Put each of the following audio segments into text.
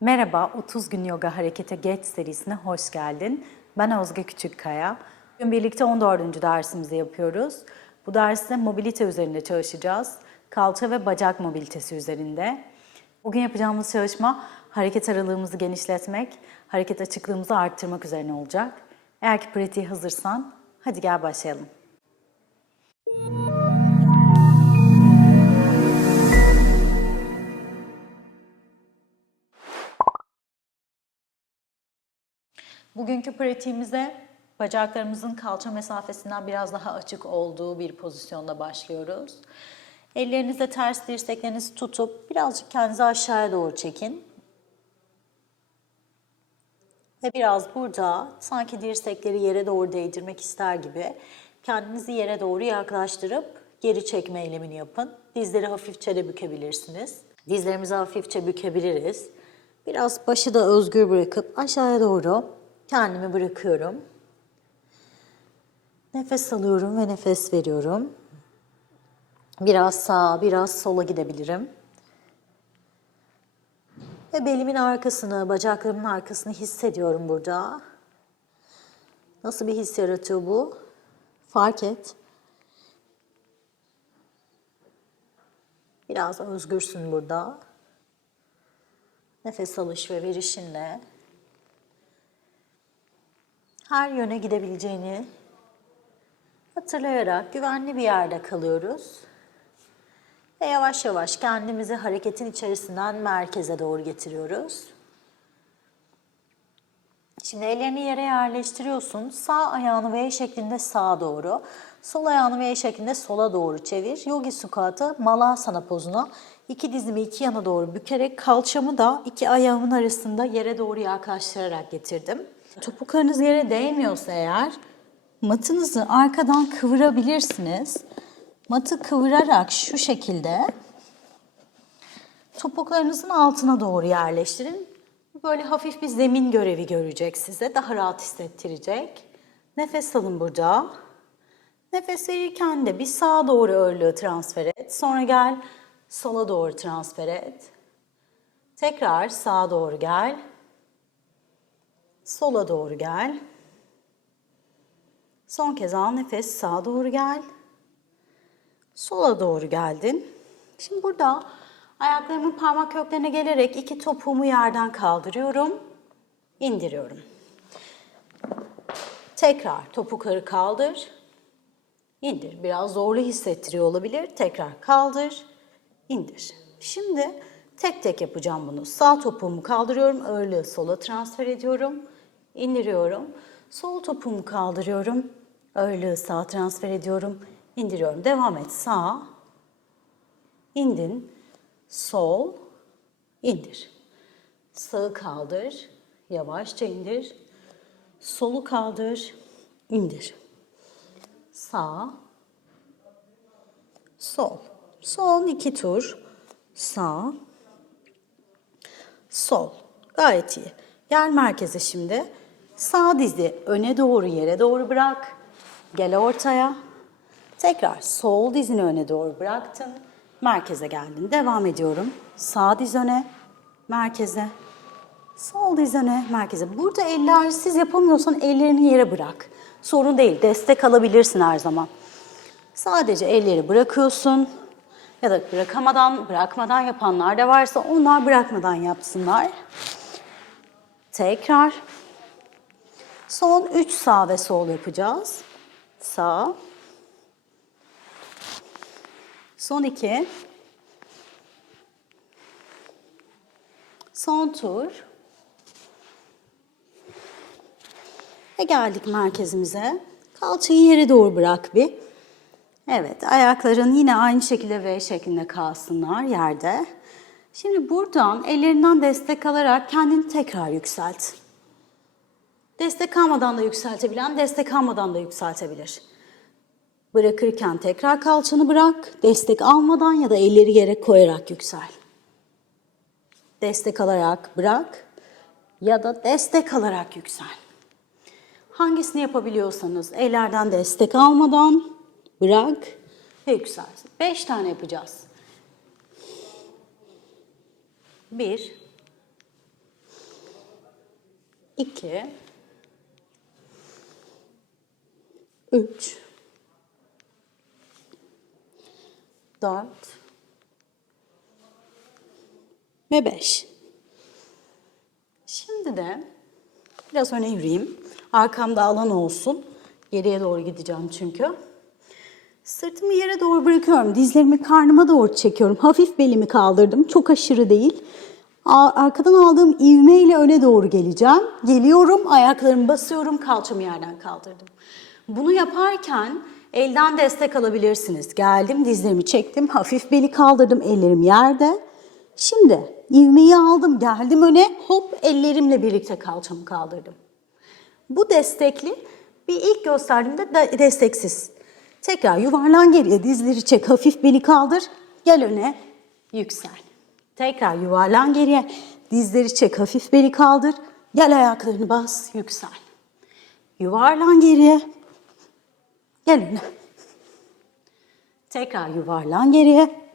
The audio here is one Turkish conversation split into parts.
Merhaba, 30 gün yoga harekete geç serisine hoş geldin. Ben Özge Küçükkaya. Bugün birlikte 14. dersimizi yapıyoruz. Bu derste mobilite üzerinde çalışacağız. Kalça ve bacak mobilitesi üzerinde. Bugün yapacağımız çalışma hareket aralığımızı genişletmek, hareket açıklığımızı arttırmak üzerine olacak. Eğer ki pratiğe hazırsan, hadi gel başlayalım. Bugünkü pratiğimize bacaklarımızın kalça mesafesinden biraz daha açık olduğu bir pozisyonda başlıyoruz. Ellerinizle ters dirseklerinizi tutup birazcık kendinizi aşağıya doğru çekin. Ve biraz burada sanki dirsekleri yere doğru değdirmek ister gibi kendinizi yere doğru yaklaştırıp geri çekme eylemini yapın. Dizleri hafifçe de bükebilirsiniz. Dizlerimizi hafifçe bükebiliriz. Biraz başı da özgür bırakıp aşağıya doğru kendimi bırakıyorum. Nefes alıyorum ve nefes veriyorum. Biraz sağa, biraz sola gidebilirim. Ve belimin arkasını, bacaklarımın arkasını hissediyorum burada. Nasıl bir his yaratıyor bu? Fark et. Biraz özgürsün burada. Nefes alış ve verişinle her yöne gidebileceğini hatırlayarak güvenli bir yerde kalıyoruz. Ve yavaş yavaş kendimizi hareketin içerisinden merkeze doğru getiriyoruz. Şimdi ellerini yere yerleştiriyorsun. Sağ ayağını V şeklinde sağa doğru, sol ayağını V şeklinde sola doğru çevir. Yogi Sukata Malasana pozuna iki dizimi iki yana doğru bükerek kalçamı da iki ayağımın arasında yere doğru yaklaştırarak getirdim. Topuklarınız yere değmiyorsa eğer matınızı arkadan kıvırabilirsiniz. Matı kıvırarak şu şekilde topuklarınızın altına doğru yerleştirin. Böyle hafif bir zemin görevi görecek size. Daha rahat hissettirecek. Nefes alın burada. Nefes verirken de bir sağa doğru ağırlığı transfer et. Sonra gel sola doğru transfer et. Tekrar sağa doğru gel. Sola doğru gel. Son kez al nefes sağa doğru gel. Sola doğru geldin. Şimdi burada ayaklarımın parmak köklerine gelerek iki topuğumu yerden kaldırıyorum. indiriyorum. Tekrar topukları kaldır. indir. Biraz zorlu hissettiriyor olabilir. Tekrar kaldır. indir. Şimdi tek tek yapacağım bunu. Sağ topuğumu kaldırıyorum. Ağırlığı sola transfer ediyorum. İndiriyorum. Sol topuğumu kaldırıyorum. Ağırlığı sağa transfer ediyorum. indiriyorum. Devam et. Sağ. indin. Sol. indir. Sağı kaldır. Yavaşça indir. Solu kaldır. indir. Sağ. Sol. Son iki tur. Sağ. Sol. Gayet iyi. Gel merkeze şimdi. Sağ dizi öne doğru yere doğru bırak. Gel ortaya. Tekrar sol dizini öne doğru bıraktın. Merkeze geldin. Devam ediyorum. Sağ diz öne, merkeze. Sol diz öne, merkeze. Burada eller siz yapamıyorsan ellerini yere bırak. Sorun değil. Destek alabilirsin her zaman. Sadece elleri bırakıyorsun. Ya da bırakamadan, bırakmadan yapanlar da varsa onlar bırakmadan yapsınlar. Tekrar. Son 3 sağ ve sol yapacağız. Sağ. Son 2. Son tur. Ve geldik merkezimize. Kalçayı yere doğru bırak bir. Evet, ayakların yine aynı şekilde V şeklinde kalsınlar yerde. Şimdi buradan ellerinden destek alarak kendini tekrar yükselt. Destek almadan da yükseltebilen, destek almadan da yükseltebilir. Bırakırken tekrar kalçanı bırak, destek almadan ya da elleri yere koyarak yüksel. Destek alarak bırak ya da destek alarak yüksel. Hangisini yapabiliyorsanız ellerden destek almadan bırak ve yükselsin. Beş tane yapacağız. Bir, 2 3 4 ve 5. Şimdi de biraz öne yürüyeyim. Arkamda alan olsun. Geriye doğru gideceğim çünkü. Sırtımı yere doğru bırakıyorum. Dizlerimi karnıma doğru çekiyorum. Hafif belimi kaldırdım. Çok aşırı değil. Arkadan aldığım ivmeyle öne doğru geleceğim. Geliyorum, ayaklarımı basıyorum, kalçamı yerden kaldırdım. Bunu yaparken elden destek alabilirsiniz. Geldim, dizlerimi çektim, hafif beli kaldırdım, ellerim yerde. Şimdi ivmeyi aldım, geldim öne, hop ellerimle birlikte kalçamı kaldırdım. Bu destekli bir ilk gösterdiğimde de desteksiz. Tekrar yuvarlan geriye, dizleri çek, hafif beli kaldır, gel öne, yüksel. Tekrar yuvarlan geriye, dizleri çek, hafif beli kaldır, gel ayaklarını bas, yüksel. Yuvarlan geriye, gel öne. Tekrar yuvarlan geriye,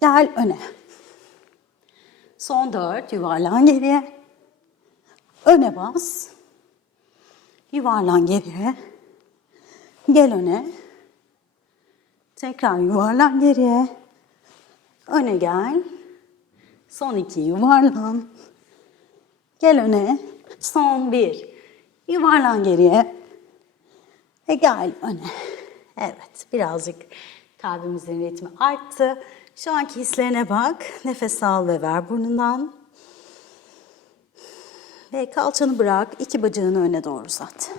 gel öne. Son dört, yuvarlan geriye, öne bas. Yuvarlan geriye. Gel öne. Tekrar yuvarlan geriye. Öne gel. Son iki yuvarlan. Gel öne. Son bir. Yuvarlan geriye. Ve gel öne. Evet, birazcık kalbimizin ritmi arttı. Şu anki hislerine bak. Nefes al ve ver burnundan. Ve kalçanı bırak, iki bacağını öne doğru uzat.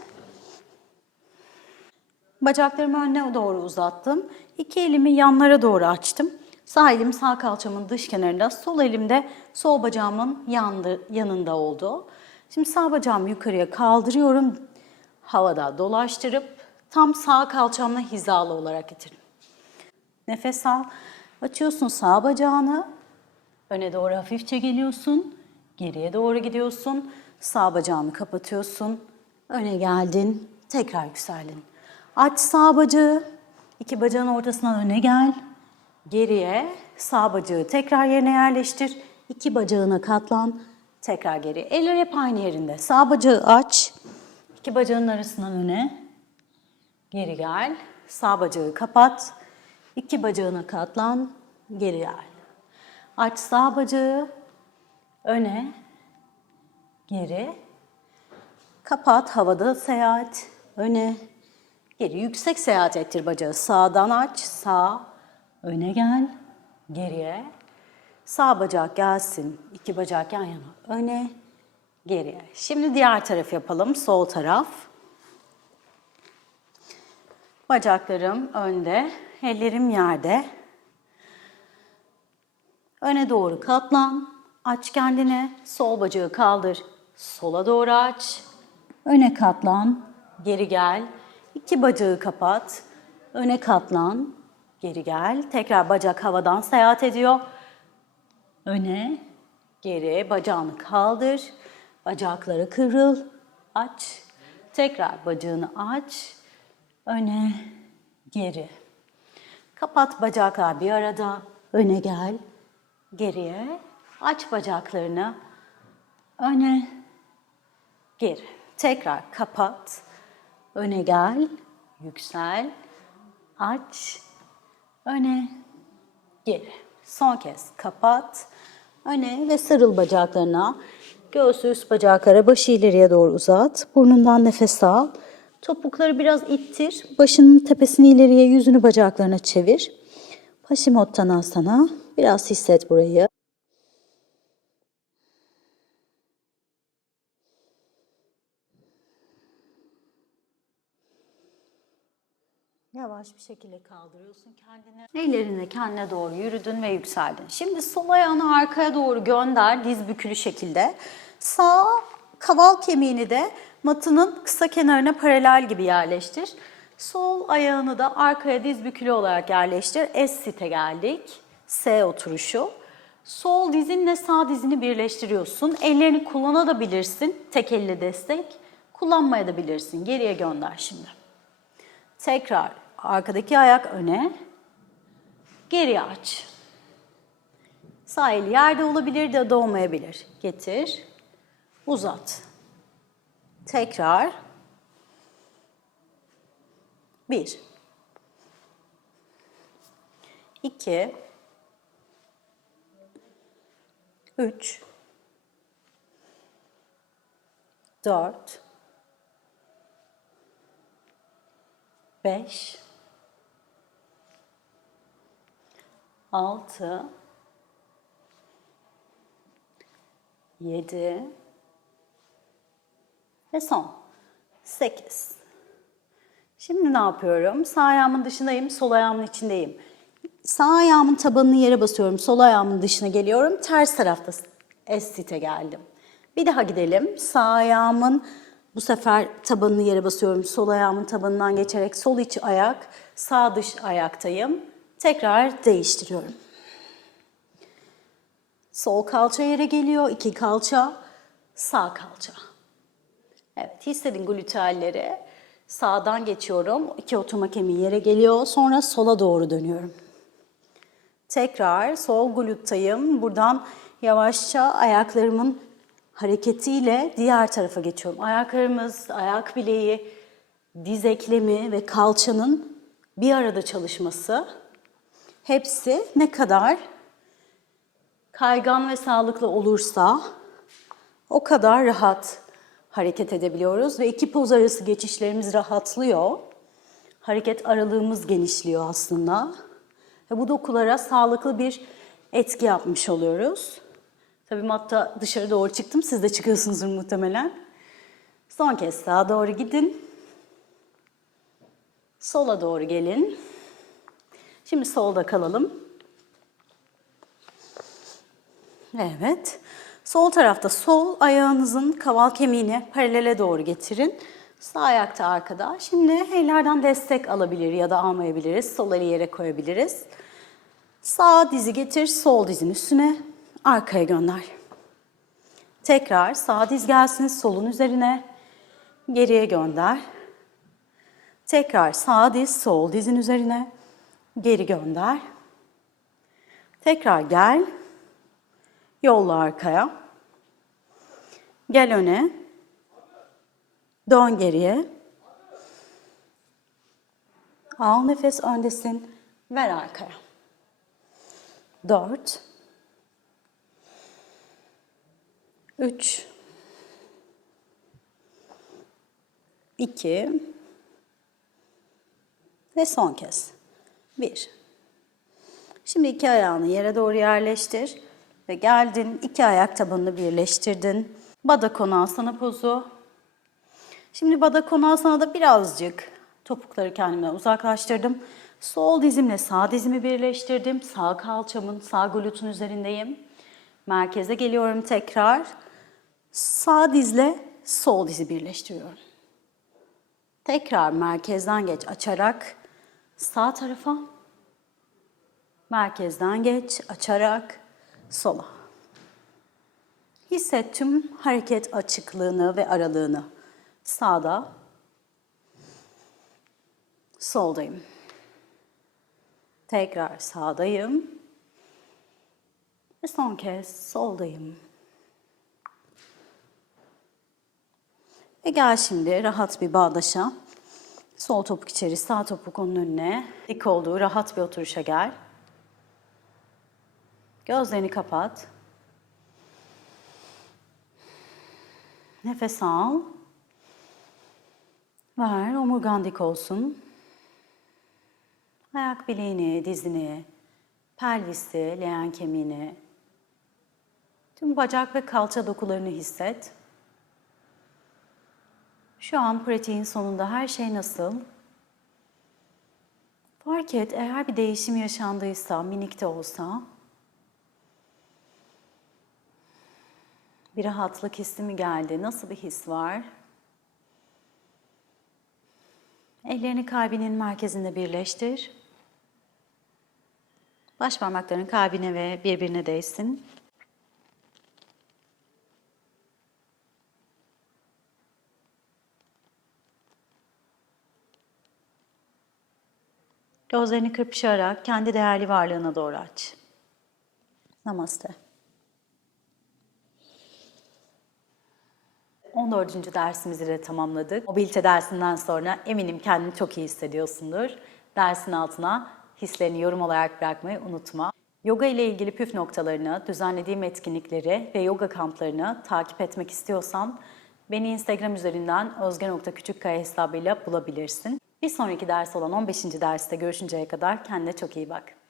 Bacaklarımı önüne doğru uzattım. İki elimi yanlara doğru açtım. Sağ elim sağ kalçamın dış kenarında, sol elimde sol bacağımın yandı, yanında oldu. Şimdi sağ bacağımı yukarıya kaldırıyorum. Havada dolaştırıp tam sağ kalçamla hizalı olarak getirdim. Nefes al. Açıyorsun sağ bacağını. Öne doğru hafifçe geliyorsun. Geriye doğru gidiyorsun. Sağ bacağını kapatıyorsun. Öne geldin. Tekrar yükseldin. Aç sağ bacağı. İki bacağın ortasından öne gel. Geriye sağ bacağı tekrar yerine yerleştir. İki bacağına katlan. Tekrar geri. Eller hep aynı yerinde. Sağ bacağı aç. İki bacağın arasından öne. Geri gel. Sağ bacağı kapat. İki bacağına katlan. Geri gel. Aç sağ bacağı. Öne. Geri. Kapat havada seyahat. Öne. Geri yüksek seyahat ettir bacağı. Sağdan aç. Sağ. Öne gel. Geriye. Sağ bacak gelsin. İki bacak yan yana. Öne. Geriye. Şimdi diğer taraf yapalım. Sol taraf. Bacaklarım önde, ellerim yerde. Öne doğru katlan, aç kendini, sol bacağı kaldır, sola doğru aç. Öne katlan, geri gel. İki bacağı kapat, öne katlan, geri gel. Tekrar bacak havadan seyahat ediyor. Öne, geri, bacağını kaldır, bacakları kıvrıl, aç. Tekrar bacağını aç, öne, geri. Kapat bacaklar bir arada, öne gel, geriye. Aç bacaklarını, öne, geri. Tekrar kapat, öne gel, yüksel, aç, öne, geri. Son kez kapat, öne ve sarıl bacaklarına. Göğsü üst bacaklara, başı ileriye doğru uzat. Burnundan nefes al. Topukları biraz ittir. Başının tepesini ileriye, yüzünü bacaklarına çevir. Paşimottanasana. Biraz hisset burayı. Yavaş bir şekilde kaldırıyorsun kendini. Ellerini kendine doğru yürüdün ve yükseldin. Şimdi sol ayağını arkaya doğru gönder diz bükülü şekilde. Sağ kaval kemiğini de matının kısa kenarına paralel gibi yerleştir. Sol ayağını da arkaya diz bükülü olarak yerleştir. S-site geldik. S oturuşu. Sol dizinle sağ dizini birleştiriyorsun. Ellerini kullanabilirsin. Tek elle destek. Kullanmaya da bilirsin. Geriye gönder şimdi. Tekrar arkadaki ayak öne. Geri aç. Sağ el yerde olabilir de doğmayabilir. Getir. Uzat. Tekrar. Bir. İki. Üç. Dört. Beş. Altı. Yedi. Ve son. Sekiz. Şimdi ne yapıyorum? Sağ ayağımın dışındayım, sol ayağımın içindeyim. Sağ ayağımın tabanını yere basıyorum, sol ayağımın dışına geliyorum. Ters tarafta estite geldim. Bir daha gidelim. Sağ ayağımın bu sefer tabanını yere basıyorum. Sol ayağımın tabanından geçerek sol iç ayak, sağ dış ayaktayım. Tekrar değiştiriyorum. Sol kalça yere geliyor, iki kalça, sağ kalça. Evet, hissedin glutealleri. Sağdan geçiyorum, iki oturma kemiği yere geliyor, sonra sola doğru dönüyorum. Tekrar sol gluttayım. Buradan yavaşça ayaklarımın hareketiyle diğer tarafa geçiyorum. Ayaklarımız, ayak bileği, diz eklemi ve kalçanın bir arada çalışması hepsi ne kadar kaygan ve sağlıklı olursa o kadar rahat hareket edebiliyoruz ve iki poz arası geçişlerimiz rahatlıyor. Hareket aralığımız genişliyor aslında. Ve bu dokulara sağlıklı bir etki yapmış oluyoruz. Tabii matta dışarı doğru çıktım. Siz de çıkıyorsunuzdur muhtemelen. Son kez sağa doğru gidin. Sola doğru gelin. Şimdi solda kalalım. Evet. Sol tarafta sol ayağınızın kaval kemiğini paralele doğru getirin. Sağ ayakta arkada. Şimdi ellerden destek alabilir ya da almayabiliriz. Sol eli yere koyabiliriz. Sağ dizi getir, sol dizin üstüne, arkaya gönder. Tekrar sağ diz gelsin solun üzerine, geriye gönder. Tekrar sağ diz sol dizin üzerine, geri gönder. Tekrar gel, yolla arkaya. Gel öne, dön geriye. Al nefes öndesin, ver arkaya. Dört. Üç. iki Ve son kez. Bir. Şimdi iki ayağını yere doğru yerleştir. Ve geldin, iki ayak tabanını birleştirdin. Bada konasana pozu. Şimdi Bada konasana birazcık topukları kendimden uzaklaştırdım. Sol dizimle sağ dizimi birleştirdim. Sağ kalçamın, sağ glutun üzerindeyim. Merkeze geliyorum tekrar. Sağ dizle sol dizi birleştiriyorum. Tekrar merkezden geç açarak sağ tarafa. Merkezden geç açarak sola. Hisset tüm hareket açıklığını ve aralığını. Sağda, soldayım. Tekrar sağdayım. Ve son kez soldayım. Ve gel şimdi rahat bir bağdaşa. Sol topuk içeri, sağ topuk onun önüne. Dik olduğu rahat bir oturuşa gel. Gözlerini kapat. Nefes al. Ver, omurgan dik olsun. Ayak bileğini, dizini, pelvisi, leğen kemiğini, tüm bacak ve kalça dokularını hisset. Şu an pratiğin sonunda her şey nasıl? Fark et eğer bir değişim yaşandıysa, minik de olsa, bir rahatlık hissi mi geldi? Nasıl bir his var? Ellerini kalbinin merkezinde birleştir. Baş parmakların kalbine ve birbirine değsin. Gözlerini kırpışarak kendi değerli varlığına doğru aç. Namaste. 14. dersimizi de tamamladık. Mobilite dersinden sonra eminim kendini çok iyi hissediyorsundur. Dersin altına hislerini yorum olarak bırakmayı unutma. Yoga ile ilgili püf noktalarını, düzenlediğim etkinlikleri ve yoga kamplarını takip etmek istiyorsan beni Instagram üzerinden özge.küçükkaya hesabıyla bulabilirsin. Bir sonraki ders olan 15. derste görüşünceye kadar kendine çok iyi bak.